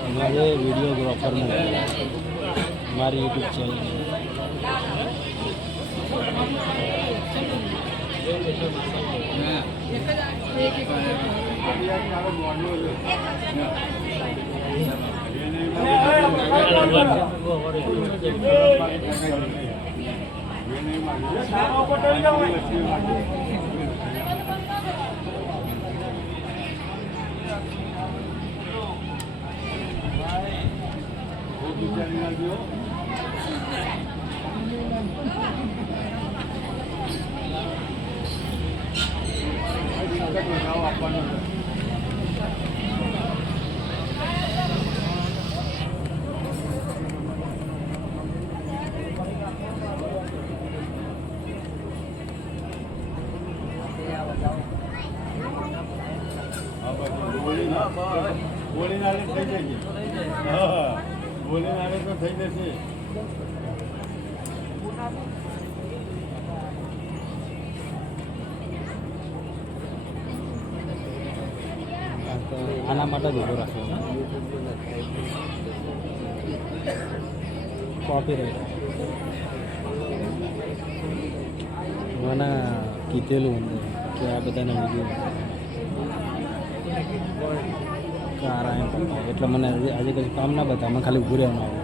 हमारे वीडियोग्राफर में हमारे यूट्यूब चैनल બોલીને થઈ જશે. હા, બોલીને તો થઈ જશે. આના માટે જ ઉભો રાખ્યો કોપીરાઈટ મને કીધેલું કે આ બધાને વિડીયો સારા એમ કરતા એટલે મને આજે કંઈ કામ ના બતા મને ખાલી ઉભું રહેવાનું આવે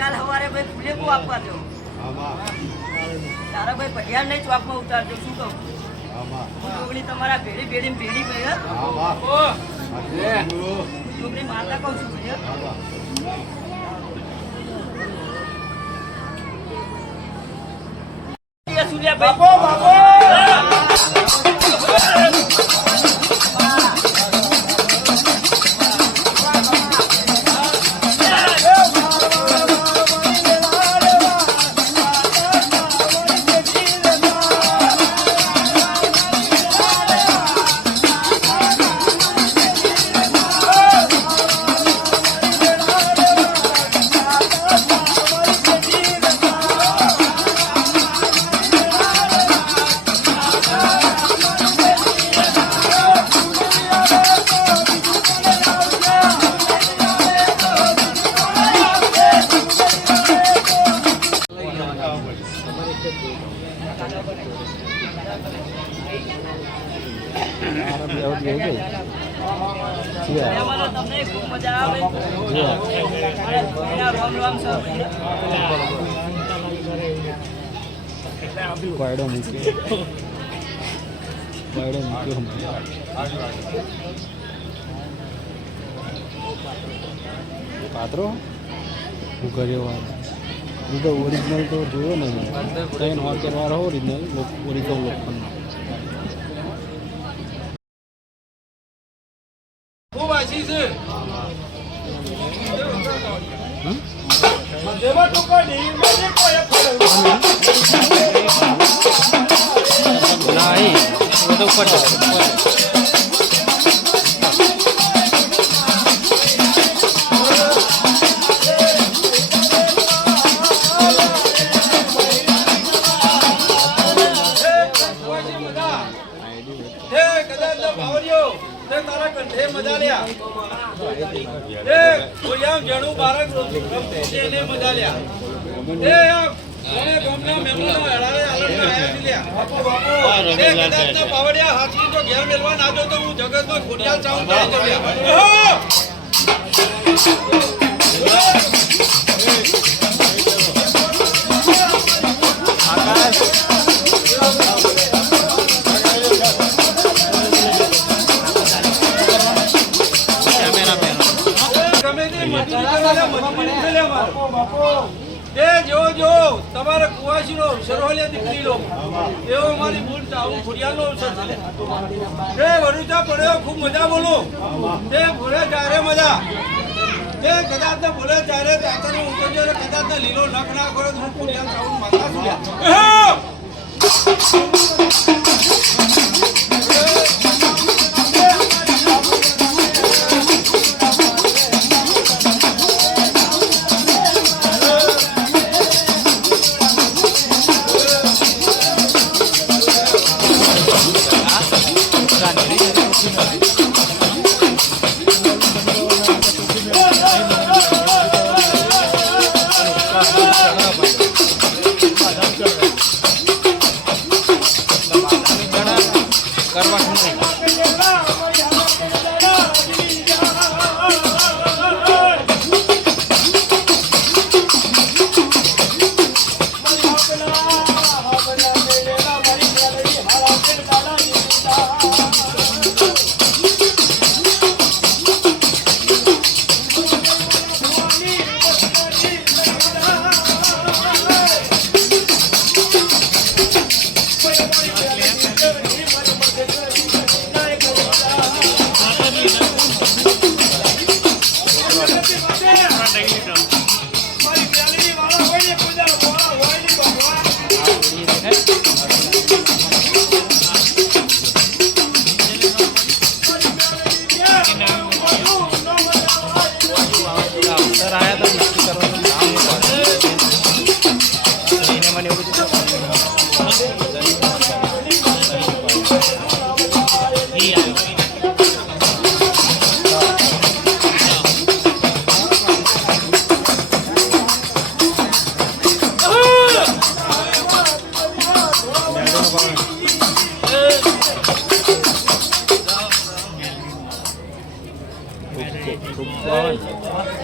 કાલ સવારે ભાઈ ફૂલે બહુ આપવા દો તારા ભાઈ પટિયાર નહીં ચોકમાં ઉતારજો શું કહું છોકરી તમારા ભેડી ભેડી ભેડી ભાઈ છોકરી માતા કહું છું ભાઈ તમને ખૂબ મજા આવે કોયડો મૂક્યો પાત્રો હું કર્યો હું તો ઓરિજિનલ તો જોયો ને ત્રણ વાળો ઓરિજિનલ લોખંડનો ખૂબ આશી છે હમ? જેવા ટુકડી મને કોઈ ફળ નહીં બધું ઉપર મજા લ્યા કોઈ આમ જણું બાળક એને મજા લ્યા મને ગમના મહેમાનો હેડારે આલમના આયા છે લ્યા કદાચ પાવડિયા હાથી તો ઘેર મેલવા ના જો તો હું જગતમાં ખોડિયાલ ચાઉં કરી દઉં લ્યા તમારે કુવાસી નો અવસર હોય દીકરી લો એવો અમારી ભૂલ ચાવું ખોડિયાલ નો અવસર છે વરુચા પડ્યો ખૂબ મજા બોલો તે ભૂલે ત્યારે મજા તે કદાચ ને ભૂલે ત્યારે ચાતર નો ઉતરજો કદાચ ને લીલો નખ ના કરો તો હું ખોડિયાલ ચાવું માતા છું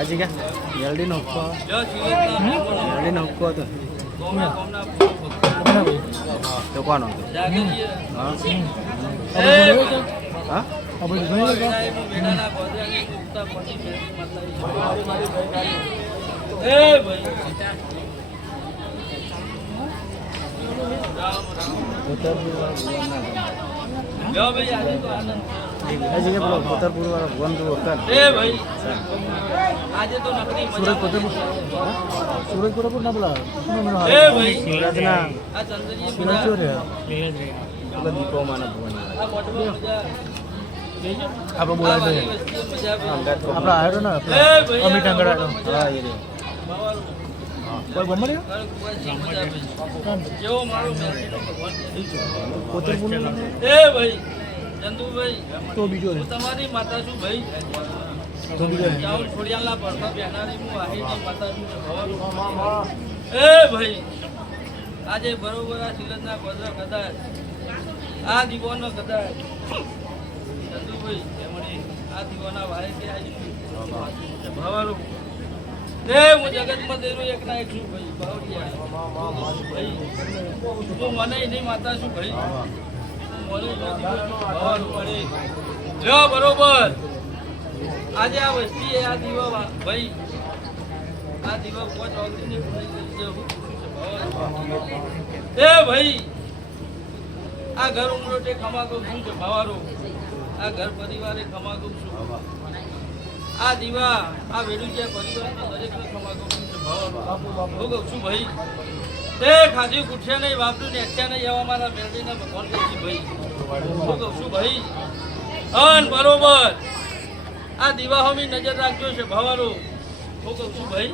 હજી ક્યાં મેલડીનો હક્કો મેલડીનો હક્કો હતો તો કોનો હતો હા પોતરપુર વાળા ભગવાન તો સુરજપુર ના પેલા સુરજના સુરજ દીપો માના ભગવાન આપણે બોલાય છે આપણે આવ્યો ને અમિત અંગડાનો હા એ કોઈ ગમડ્યો જેવો મારો પોતરપુર એ ભાઈ ચંદુભાઈ તો બીજો હું તમારી માતા છું ભાઈ તો બીજો જાઉં છોડિયાલા ભરતા બેનારી હું આહીની માતા છું એ ભાઈ આજે બરોબર આ શિલજના ગોદરા કદાચ આ દીવાનો કદાચ ચંદુભાઈ એમણે આ દીવાના વારે કે આવી ભવારો એ હું જગતમાં દેરો એક ના એક છું ભાઈ બાવડિયા ભાઈ તું મને નહીં માતા છું ભાઈ બરોબર આજે આ વસ્તી આ દીવા ભાઈ આ દીવા 5 વાગ્યાની એ ભાઈ આ ઘર ઉમરો તે ખમાકો શું છે ભાવારો આ ઘર પરિવારે ખમાગુમ છું આ દીવા આ વેડુચિયા પરિવારનો દરેકને ખમાગુમ છું ભાવ હું કહું છું ભાઈ તે ખાધ્યું કુઠ્યા નહીં વાપર્યું ને અત્યા નહીં એવા મારા મેરડીના ભગવાન કહું ભાઈ હું કહું છું ભાઈ અન બરોબર આ દીવા હોમી નજર રાખજો છે ભવારો હું કહું છું ભાઈ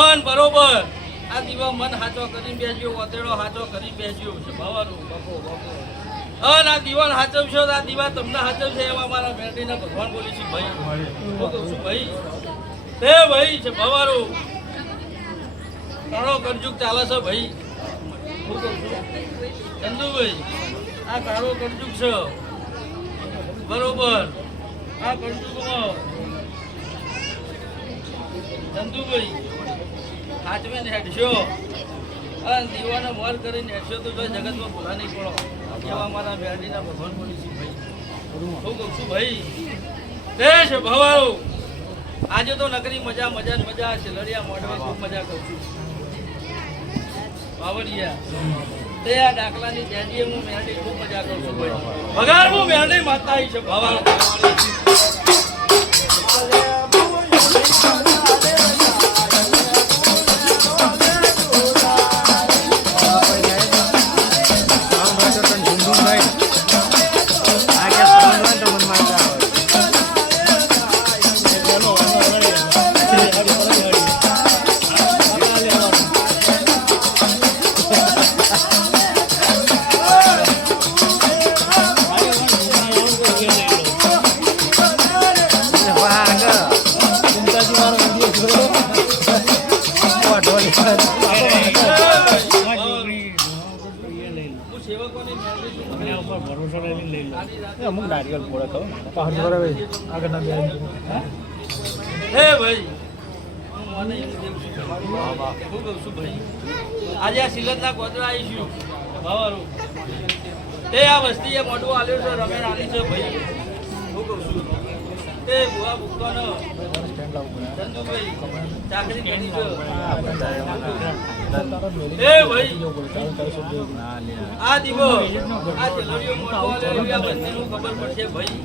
અન બરોબર આ દીવા મન હાચો કરી બેસજો વતેડો હાચો કરી બેસજો છે ભવારો અન આ દીવાન હાચવશો તો આ દીવા તમને હાચવશે એવા મારા મેરડીના ભગવાન બોલી છે ભાઈ હું કહું છું ભાઈ તે ભાઈ છે ભવારો કાળો કરજુક ચાલે છે ભાઈ હું કહું છું ચંદુભાઈ આ કાળો કરજુક છે બરોબર આ કરજુકમાં ચંદુભાઈ હાચવે ને હેડશો અને દીવાનો મોર કરીને હેડશો તો જો જગતમાં ભૂલા નહીં પડો એવા મારા મેરડીના ભગવાન બોલી છું ભાઈ હું કહું છું ભાઈ તે છે ભવારો આજે તો નકરી મજા મજા ને મજા છે લડિયા મોઢવે ખૂબ મજા કરું છું બાવળિયા તે આ ડાકલાની જેડીએ હું મેરડી ખૂબ મજા કરું છું ભાઈ વગાર હું મેરડી માતા આવી છે ભવારો અમુક નારિયેળ ફોડે કહો પાંચ બરાબર આગળ ના બે હે ભાઈ હું મને એવું દેવું છું હું કહું છું ભાઈ આજે આ સિલતના ગોદરા આવીશું ભાવારું તે આ વસ્તીએ મોઢું આલ્યું છે રમેણ આલી છે ભાઈ હું કહું છું તે બુઆ ભૂખવાનો ચંદુભાઈ ચાકરી કરી છે એ ભાઈ આ દીવો આ ચલડીઓ મોટો આલ્યો આ વસ્તીનું ખબર પડશે ભાઈ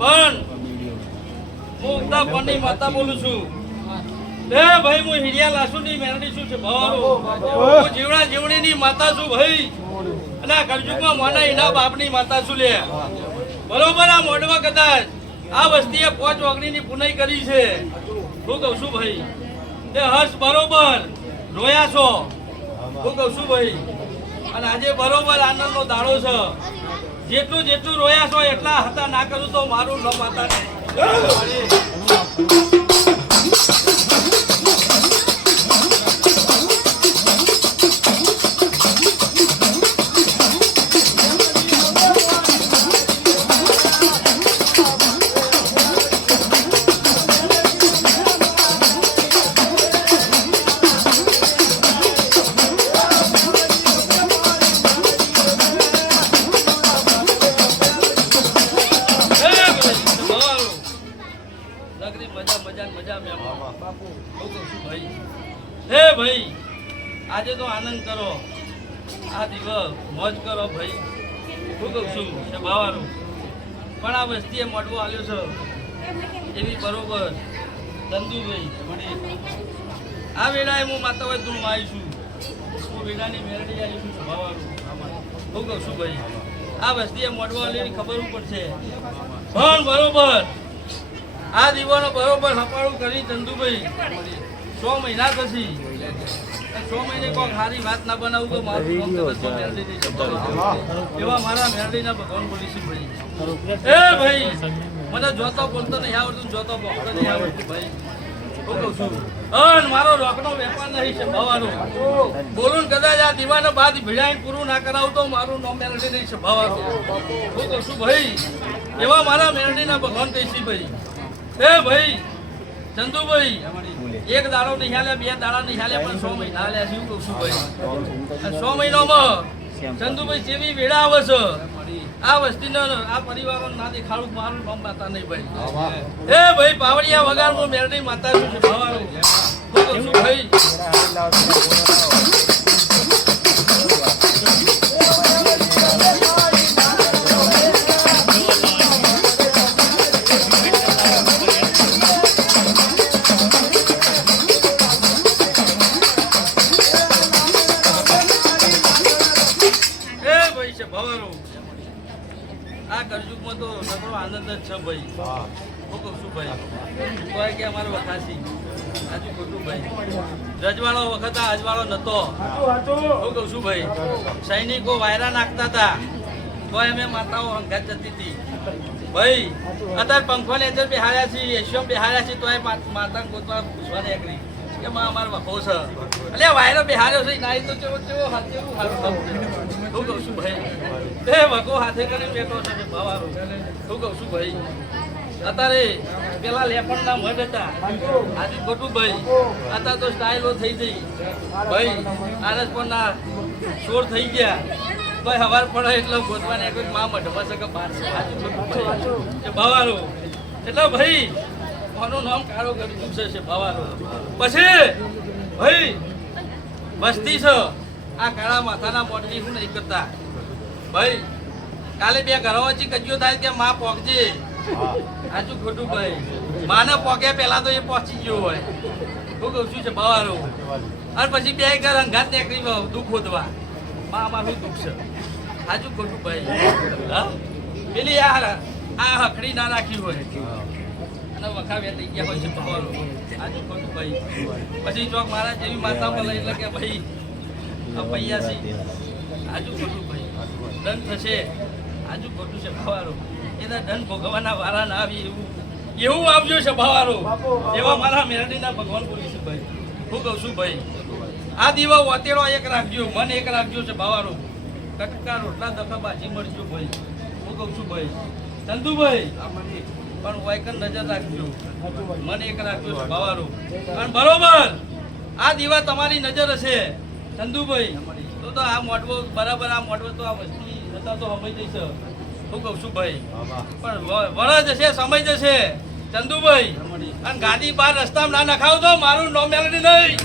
પણ હું ઉગતા કોની માતા બોલું છું એ ભાઈ હું હિરિયા લાસુની મેરડી છું છે ભાવારો હું જીવડા જીવડીની માતા છું ભાઈ અને આ કરજુકમાં મોના એના બાપની માતા છું લે બરોબર આ મોઢમાં કદાચ આ વસ્તીએ 5 ઓગણીની પુનાઈ કરી છે હું કહું છું ભાઈ તે હર્ષ બરોબર રોયા છો હું કહું છું ભાઈ અને આજે બરોબર આનંદનો દાડો છે જેટલું જેટલું રોયા છો એટલા હતા ના કરું તો મારું ન માતા ભાઈ આજે તો આનંદ કરો આ દિવસ મોજ કરો ભાઈ હું કહું છું છે ભાવારું પણ આ વસ્તીએ મોઢું આલ્યો છે એવી બરોબર ચંદુભાઈ આ વેળાએ હું માતા હોય તું આવીશું હું વેળાની મેરડી આવીશું ભાવારું હું કહું છું ભાઈ આ વસ્તીએ મોઢું આલ્યો ખબર પડશે પણ બરોબર આ દીવાનો બરોબર હપાળું કરી ચંદુભાઈ 100 મહિના પછી 100 મહિને કોઈ સારી વાત ના બનાવું તો મારું નામ જગતમાં મેરડી નહીં જતું એવા મારા મેરડીના ભગવાન બોલી છે ભાઈ એ ભાઈ મને જોતો બોલતો નહીં આવડતું જોતો બોલતો નહીં આવડતું ભાઈ હું કહું છું અન મારો રોકનો વેપાર નહીં છે ભાવાનો બોલું કદાચ આ દીવાનો બાદ ભીડાઈને પૂરું ના કરાવું તો મારું નામ મેરડી નહીં છે ભાવાનો હું કહું છું ભાઈ એવા મારા મેરડીના ભગવાન કહીશી ભાઈ એ ભાઈ ચંદુભાઈ એક દાડો નહીં હાલે 2 દાડા નહીં હાલે પણ 100 મહિના હાલે શું કહું છું ભાઈ 100 મહિનામાં ચંદુભાઈ જેવી વેળા આવે છે આ વસ્તીનો આ પરિવારો ના દેખાડું મારું નામ માતા નહીં ભાઈ એ ભાઈ પાવડિયા વગાર હું મેરડી માતા છું ભાવારો હું કહું છું ભાઈ આ કરજુગમાં તો નકરો આનંદ જ છે ભાઈ. હું કહું છું ભાઈ, તોય કે અમારે વખાસી આજુ ખોટું ભાઈ. રજવાડો વખત આ અજવાળો નતો. હું કહું છું ભાઈ, સૈનિકો વાયરા નાખતા હતા તો અમે માતાઓ હંગાત જતી હતી ભાઈ. અત્યારે પંખો ને અંદર બેહાડ્યા છીએ, એશિયો બેહાડ્યા છીએ તો એ માતા ગોતવા પૂછવા નીકળી કે માં અમારો વખો છે. એટલે વાયરો બેહાડ્યો છે નાઈ તો કેવો કેવો હાથે એવું હારું થવું. હું કહું છું ભાઈ, એ વખો હાથે કરીને બેઠો છે ભવારો. હું કહું છું ભાઈ, અત્યારે પેલા લેપણના મઢ હતા આજે ખોટું ભાઈ. અત્યારે તો સ્ટાઇલો થઈ જઈ ભાઈ. આરસ પરના છોડ થઈ ગયા ભાઈ. હવાર પડે એટલે ગોતવાને એક માં મઢમાં છે કે બહાર છે આજે ખોટું ભાઈ. એ ભવારો એટલે ભાઈ મારું નામ કાળો કરી દૂર છે ભવારો. પછી ભાઈ વસ્તી છે આ કાળા માથાના મોટી હું નહીં કરતા ભાઈ. કાલે બે ઘરો વચ્ચે કજ્યો થાય કે માં પોકજે. આજુ ખોટું ભાઈ, માને પોકે પેલા તો એ પહોંચી ગયો હોય. હું કહું છું છે ભવારો. અને પછી બે ઘર અંગાત નીકળી દુઃખ હોદવા માં અમારું દુઃખ છે. આજુ ખોટું ભાઈ. હા પેલી યાર આ હકડી ના રાખી હોય અને વખાવ્યા થઈ ગયા હોય છે ભવારો. આજુ ખોટું ભાઈ. પછી ચોક મારા જેવી માતા મળે એટલે કે ભાઈ પૈયા છે. આજુ ખોટું ભાઈ, દંડ થશે. આજુ ખોટું છે ભવારો. એના દંડ ભોગવવાના વારા ના આવી એવું આવજો છે ભવારો. એવા મારા મેરડીના ભગવાન બોલી છે ભાઈ. હું કહું છું ભાઈ, આ દીવો વતેડો એક રાખજો, મન એક રાખજો છે ભવારો. કટકા રોટલા દફા બાજી મળજો ભાઈ. હું કહું છું ભાઈ ચંદુભાઈ, પણ વાયકન નજર રાખજો, મન એક રાખજો છે ભવારો. અને બરોબર આ દીવા તમારી નજર હશે ચંદુભાઈ તો આ મોટવો બરાબર. આ મોટવો તો આ વસ્તી હતા તો સમય જઈશ. હું કહું છું ભાઈ, પણ વળ જશે સમય જશે ચંદુભાઈ. અને ગાડી બહાર રસ્તામાં ના નખાવતો મારું નો મેલડી નહીં.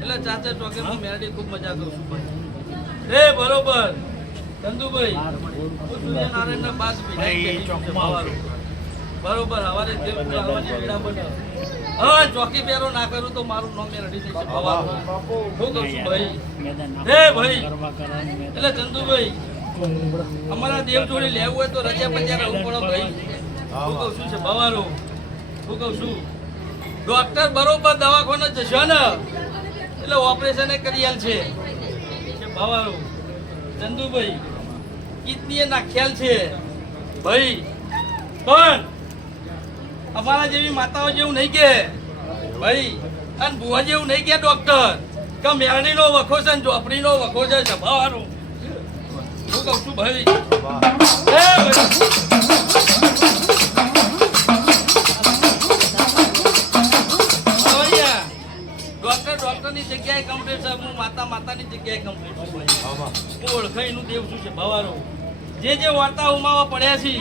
એટલે ચાચા ચોકે હું મેરડી ખૂબ મજા કરું છું ભાઈ. એ બરોબર ચંદુભાઈ, હું સૂર્યનારાયણના બાસ બરોબર હવારે દેવ આવવાની વેળા બને. હા ચોકી પહેરો ના કરું તો મારું નામ મેરડી થઈ છે ભવારો. હું કહું છું ભાઈ, હે ભાઈ એટલે ચંદુભાઈ અમારા દેવ જોડે લેવું હોય તો રજા પંજા રહેવું પડો ભાઈ. હું કહું છું છે ભવારો. હું કહું છું ડોક્ટર બરોબર દવાખાને જશો ને એટલે ઓપરેશન કરી આલ છે ભવારો. ચંદુભાઈ કિડની નાખ્યાલ છે ભાઈ. પણ અમારા જેવી માતાઓ જેવું નહીં કે ભાઈ, અને ભુવા જેવું નહીં કે ડોક્ટર કે મેરડીનો વખો છે ચોપડીનો વખો છે ભવારો. હું કહું છું ભાઈ, ડોક્ટરની જગ્યાએ કમ્પ્લીટ છે, હું માતાની જગ્યાએ કમ્પ્લીટ છું ભાઈ. હું ઓળખાઈનું દેવ છું છે ભવારો. જે વાર્તા ઉમાવા પડ્યા છે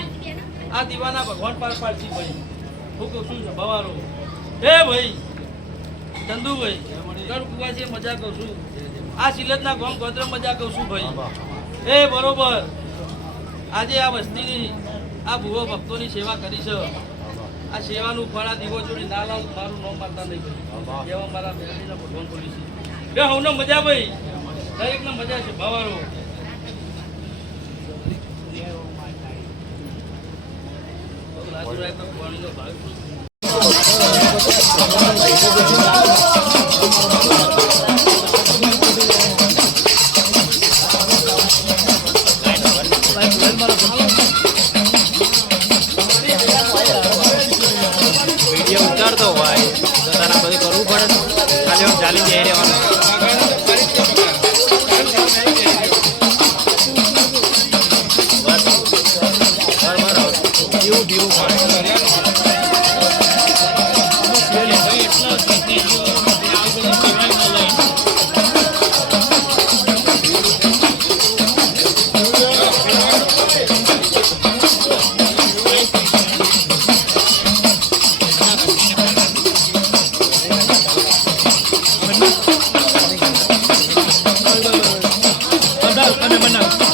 આ દીવાના ભગવાન પાર પાડશે ભાઈ. હું કહું છું ભવારો. હે ભાઈ ચંદુભાઈ ગઢ કુવાસી મજા કહું છું. આ સિલતના ગામ ગોત્ર મજા કહું છું ભાઈ. એ બરોબર આજે આ વસ્તીની આ ભુવો ભક્તોની સેવા કરી છે. આ સેવાનું ફળ આ દીવો જોડી ના લાવું મારું નામ માનતા નહીં ભાઈ. એવા મારા મેરડીના ભગવાન બોલી છે. એ હવને મજા ભાઈ, દરેકને મજા છે ભવારો. પાણીનો ભાગ વિડીયો ઉતારતો હોય તો તારા બધું કરવું પડે. ખાલી આમ ચાલી જઈ રહેવાનું. ધીરું ધીરું અને બનાવ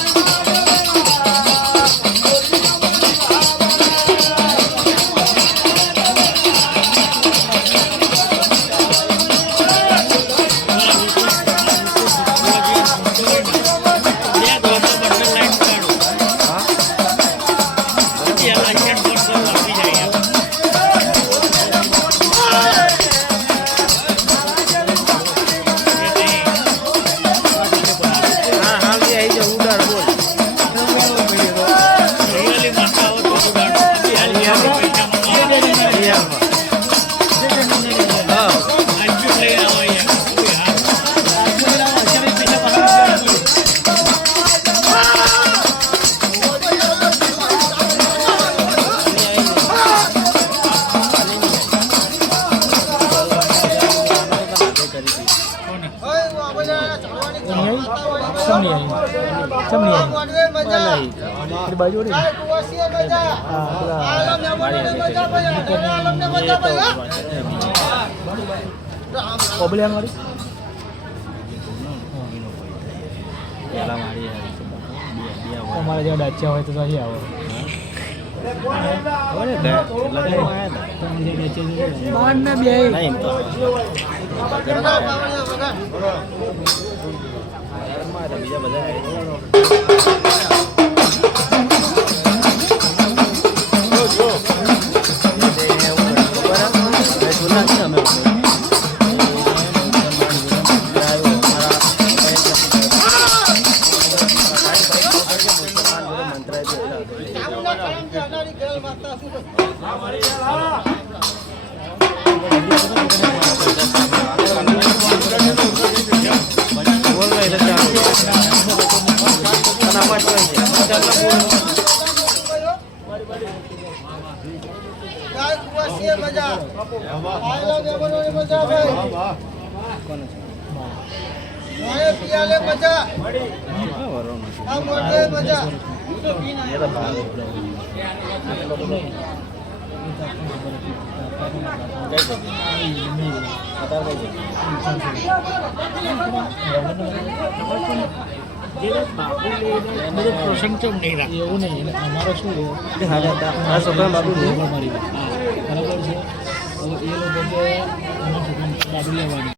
કોબલિયાન વાળી અમારે જ્યાં ડાચ્યા હોય તો અહીં આવો પ્રસંગ કેમ નહીં રાખે એવું નહીં અમારે શું બરાબર છે એ લોકો બાબુ લેવાની